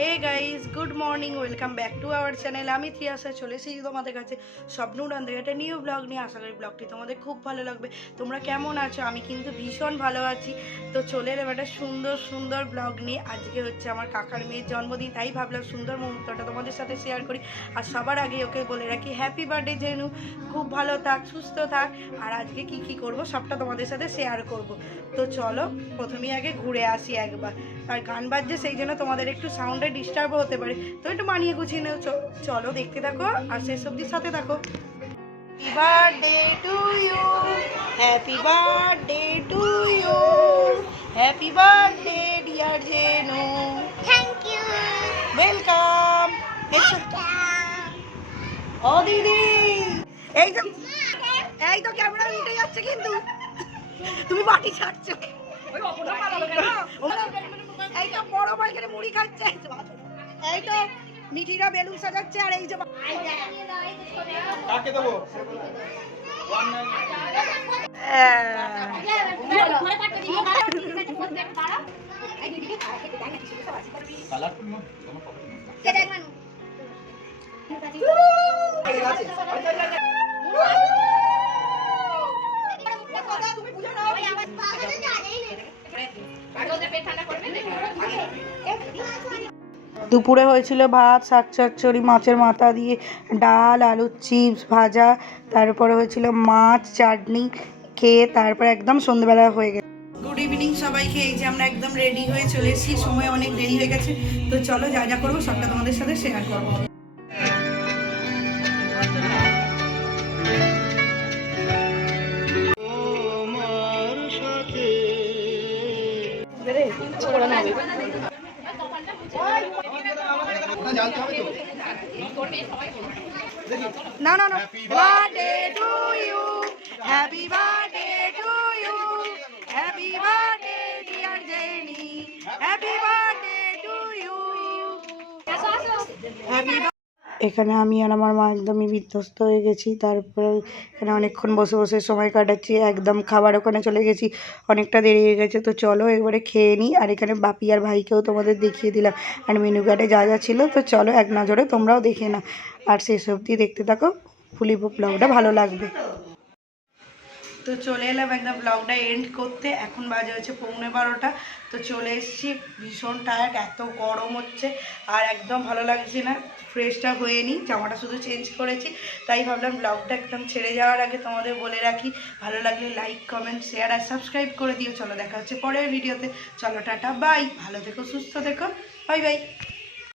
Hey guys good morning, welcome back to our channel. আমি ত্রিয়াশা চলে এসেছি তোমাদের কাছে স্বপ্নুরান্ধে একটা নিউ ব্লগ নিয়ে। আশা করি ব্লগটি তোমাদের খুব ভালো লাগবে। তোমরা কেমন আছো? আমি কিন্তু ভীষণ ভালো আছি। তো চলে এলাম একটা সুন্দর সুন্দর ব্লগ নিয়ে। আজকে হচ্ছে আমার কাকার মেয়ের জন্মদিন, তাই ভাবলাম সুন্দর মুহূর্তটা তোমাদের সাথে শেয়ার করি। আর সবার আগে ওকে বলে রাখি হ্যাপি বার্থডে জেনু, খুব ভালো থাক, সুস্থ থাক। আর আজকে কি কি করব সবটা তোমাদের সাথে শেয়ার করব। তো চলো প্রথমেই আগে ঘুরে আসি একবার। আর গান বাজছে সেই জন্য তোমাদের একটু সাউন্ডে ডিস্টার্বও হতে পারে, তো একটু মানিয়ে গুছিয়ে নেও। চলো দেখতে থাকো আর শেষ অবধির সাথে থাকো। Happy birthday to you, happy birthday to you, happy birthday dear Jenu. Thank you. Welcome. ও দিদি, এই তো ক্যামেরা উঠে যাচ্ছে কিন্তু তুমি বাটি ছাড়ছো। এই তো বড় ভাই এখানে মুড়ি খাচ্ছে, এই তো মিঠিরা বেলুন সাজাচ্ছে, আর এই যে কাকে দেবো দুপুরে হয়েছিল ভাত, শাক চচ্চড়ি, মাছের মাথা দিয়ে ডাল, আলুর চিপস ভাজা, তারপরে হয়েছিল মাছ, চাটনি খেয়ে তারপরে একদম সন্ধ্যেবেলা হয়ে গেছে। গুড ইভিনিং সবাইকে। এই যে আমরা একদম রেডি হয়ে চলে এসেছি, সময় অনেক দেরি হয়ে গেছে। তো চলো যা যা করবো সবটা তোমাদের সাথে শেয়ার করবো। না না না, birthday to you, happy birthday to you, happy birthday dear Jenny, happy birthday to you, happy. এখানে আমি আর আমার মা একদমই বিধ্বস্ত হয়ে গেছি। তারপরে এখানে অনেকক্ষণ বসে বসে সময় কাটাচ্ছি, একদম খাবার ওখানে চলে গেছি, অনেকটা দেরি হয়ে গেছে। তো চলো একবারে খেয়ে নিই। আর এখানে বাপি আর ভাইকেও তোমাদের দেখিয়ে দিলাম আর মেনু কার্ডে যা যা ছিল। তো চলো এক নজরে তোমরাও দেখে নাও আর শেষ অবধি দেখতে থাকো, ফুলিব ব্লগটা ভালো লাগবে। তো চলে এলাম একদম ব্লগটা এন্ড করতে। এখন বাজে হচ্ছে 11:15। তো চলে এসেছি, ভীষণ টায়ার্ড, এত গরম হচ্ছে আর একদম ভালো লাগছে না। ফ্রেশটা হয়ে নিই, জামাটা শুধু চেঞ্জ করেছি, তাই ভাবলাম ব্লগটা একদম ছেড়ে যাওয়ার আগে তোমাদের বলে রাখি, ভালো লাগলে লাইক, কমেন্ট, শেয়ার আর সাবস্ক্রাইব করে দিও। চলো দেখা হচ্ছে পরের ভিডিওতে। চলো টাটা, বাই, ভালো থেকো, সুস্থ থেকো, বাই বাই।